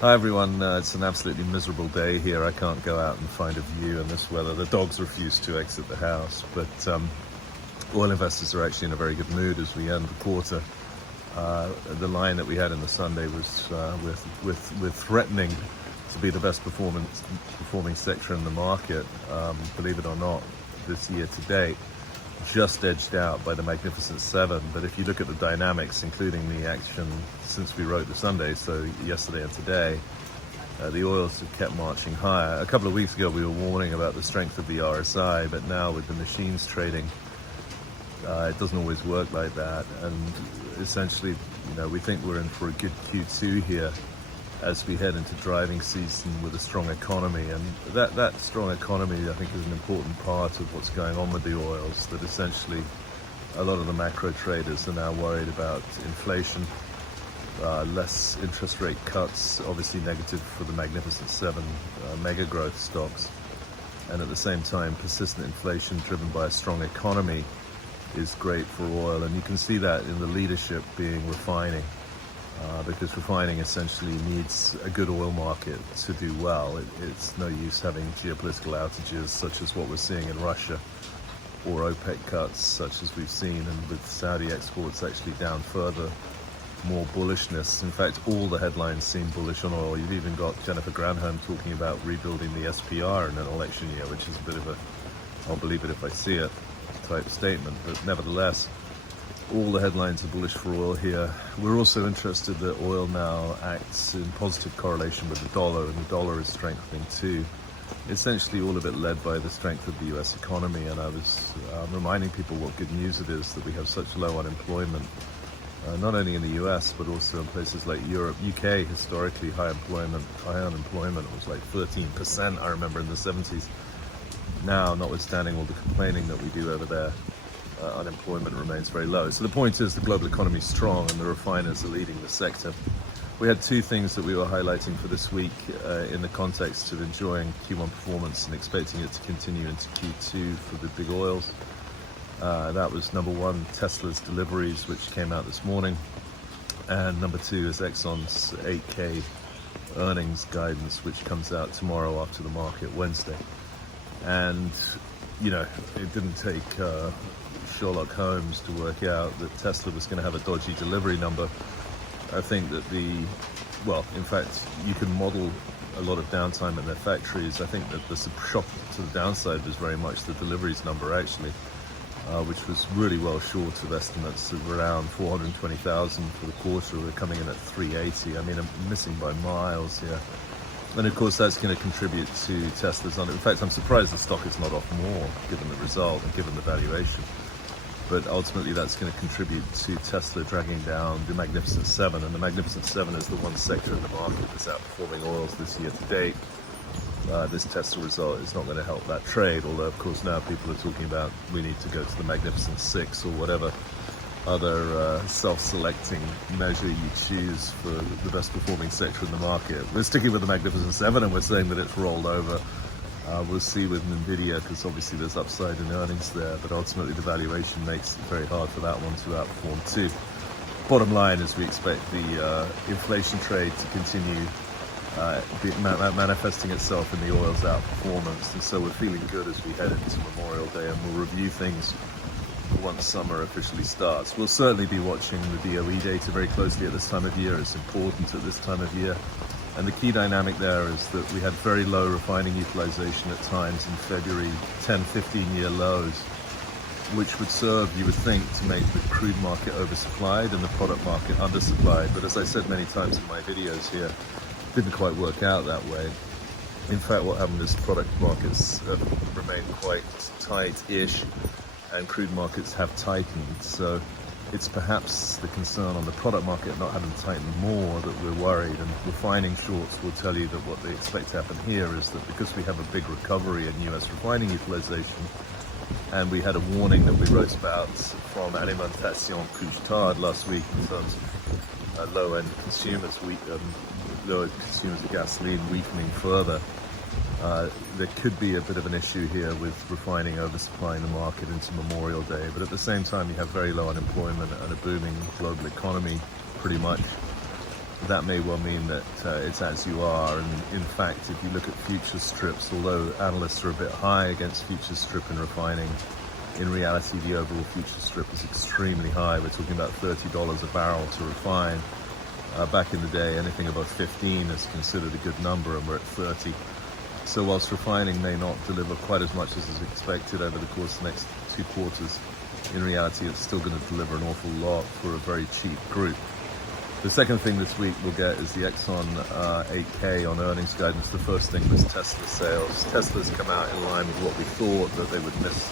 Hi everyone, it's an absolutely miserable day here. I can't go out and find a view in this weather. The dogs refuse to exit the house, but oil investors are actually in a very good mood as we end the quarter. The line that we had in the Sunday was with threatening to be the best performing sector in the market, believe it or not, this year to date, just edged out by the Magnificent Seven. But if you look at the dynamics, including the action since we wrote the Sunday, so yesterday and today, the oils have kept marching higher. A couple of weeks ago we were warning about the strength of the RSI, but now with the machines trading, it doesn't always work like that. And essentially, we think we're in for a good Q2 here as we head into driving season with a strong economy. And that strong economy, I think, is an important part of what's going on with the oils, that essentially a lot of the macro traders are now worried about inflation, less interest rate cuts, obviously negative for the Magnificent Seven mega growth stocks. And at the same time, persistent inflation driven by a strong economy is great for oil. And you can see that in the leadership being refining. Because refining essentially needs a good oil market to do well. It's no use having geopolitical outages such as what we're seeing in Russia, or OPEC cuts such as we've seen, and with Saudi exports actually down further, more bullishness. In fact, all the headlines seem bullish on oil. You've even got Jennifer Granholm talking about rebuilding the SPR in an election year, which is a bit of a "I'll believe it if I see it" type statement, but nevertheless, all the headlines are bullish for oil here. We're also interested that oil now acts in positive correlation with the dollar, and the dollar is strengthening too. Essentially all of it led by the strength of the US economy, and I was reminding people what good news it is that we have such low unemployment, not only in the US but also in places like Europe. UK, historically high unemployment was like 13%, I remember, in the 70s. Now, notwithstanding all the complaining that we do over there, unemployment remains very low. So the point is the global economy is strong and the refiners are leading the sector. We had two things that we were highlighting for this week in the context of enjoying Q1 performance and expecting it to continue into Q2 for the big oils. That was number one, Tesla's deliveries, which came out this morning. And number two is Exxon's 8K earnings guidance, which comes out tomorrow after the market, Wednesday. And, it didn't take Sherlock Holmes to work out that Tesla was going to have a dodgy delivery number. I think that in fact, you can model a lot of downtime in their factories. I think that the shock to the downside was very much the deliveries number, actually, which was really well short of estimates of around 420,000 for the quarter. We're coming in at 380. I mean, I'm missing by miles here. And of course, that's going to contribute to Tesla's in fact, I'm surprised the stock is not off more, given the result and given the valuation. But ultimately, that's going to contribute to Tesla dragging down the Magnificent Seven. And the Magnificent Seven is the one sector in the market that's outperforming oils this year to date. This Tesla result is not going to help that trade, although, of course, now people are talking about we need to go to the Magnificent Six or whatever other self-selecting measure you choose for the best performing sector in the market. We're sticking with the Magnificent Seven, and we're saying that it's rolled over. We'll see with NVIDIA, because obviously there's upside in earnings there, but ultimately the valuation makes it very hard for that one to outperform too. Bottom line is we expect the inflation trade to continue manifesting itself in the oil's outperformance, and so we're feeling good as we head into Memorial Day, and we'll review things once summer officially starts. We'll certainly be watching the DOE data very closely at this time of year. It's important at this time of year. And the key dynamic there is that we had very low refining utilization at times in February, 10, 15-year lows, which would serve, you would think, to make the crude market oversupplied and the product market undersupplied. But as I said many times in my videos here, it didn't quite work out that way. In fact, what happened is product markets remained quite tight-ish, and crude markets have tightened. So it's perhaps the concern on the product market not having tightened more that we're worried, and refining shorts will tell you that what they expect to happen here is that because we have a big recovery in US refining utilization, and we had a warning that we wrote about from Alimentation Couche-Tard last week in terms of low-end consumers, low-end consumers of gasoline weakening further. There could be a bit of an issue here with refining oversupplying the market into Memorial Day, but at the same time you have very low unemployment and a booming global economy pretty much. that may well mean that it's as you are. And in fact, if you look at future strips, although analysts are a bit high against future strip in refining, in reality the overall future strip is extremely high. We're talking about $30 a barrel to refine. Back in the day, anything above 15 is considered a good number, and we're at 30. So whilst refining may not deliver quite as much as is expected over the course of the next 2 quarters, in reality it's still going to deliver an awful lot for a very cheap group. The second thing this week we'll get is the Exxon 8K on earnings guidance. The first thing was Tesla sales. Tesla's come out in line with what we thought that they would miss.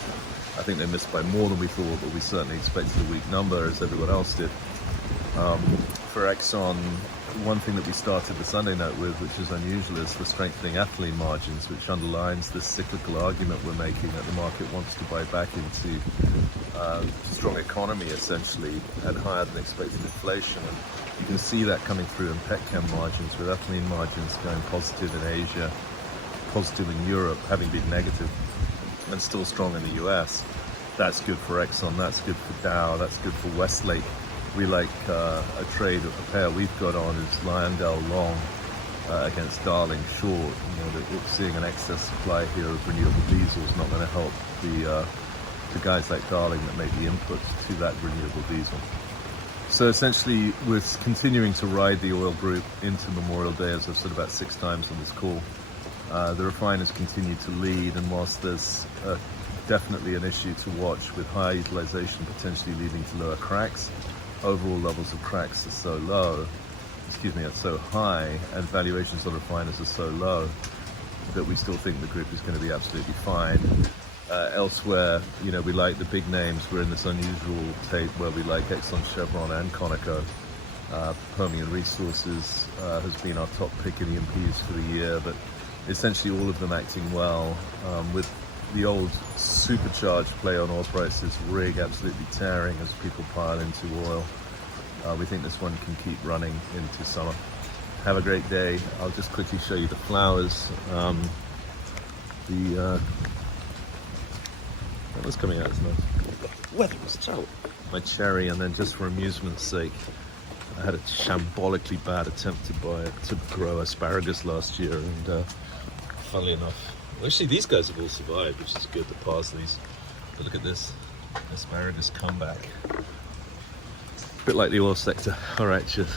I think they missed by more than we thought, but we certainly expected a weak number, as everyone else did. For Exxon, one thing that we started the Sunday note with, which is unusual, is the strengthening ethylene margins, which underlines this cyclical argument we're making that the market wants to buy back into strong economy, essentially, at higher than expected inflation. And you can see that coming through in petchem margins, with ethylene margins going positive in Asia, positive in Europe, having been negative, and still strong in the US. That's good for Exxon, that's good for Dow, that's good for Westlake. We like a trade, a pair we've got on is Lyondell long against Darling short. You know, that seeing an excess supply here of renewable diesel is not going to help the guys like Darling that make the inputs to that renewable diesel. So essentially, we're continuing to ride the oil group into Memorial Day, as I've said about 6 times on this call. The refiners continue to lead, and whilst there's definitely an issue to watch with high utilization potentially leading to lower cracks, overall levels of cracks are so low, are so high, and valuations on refiners are so low that we still think the group is going to be absolutely fine. Elsewhere, you know, we like the big names. We're in this unusual tape where we like Exxon, Chevron, and Conoco. Permian Resources has been our top pick in E&Ps for the year, but essentially all of them acting well, with the old supercharged play on oil prices, rig absolutely tearing as people pile into oil. We think this one can keep running into summer. Have a great day. I'll just quickly show you the flowers. That was coming out, it's nice. The weather was terrible. My cherry, and then just for amusement's sake, I had a shambolically bad attempt to grow asparagus last year, and funnily enough, actually these guys have all survived, which is good, the parsleys. But look at this, asparagus comeback. A bit like the oil sector. All right, cheers.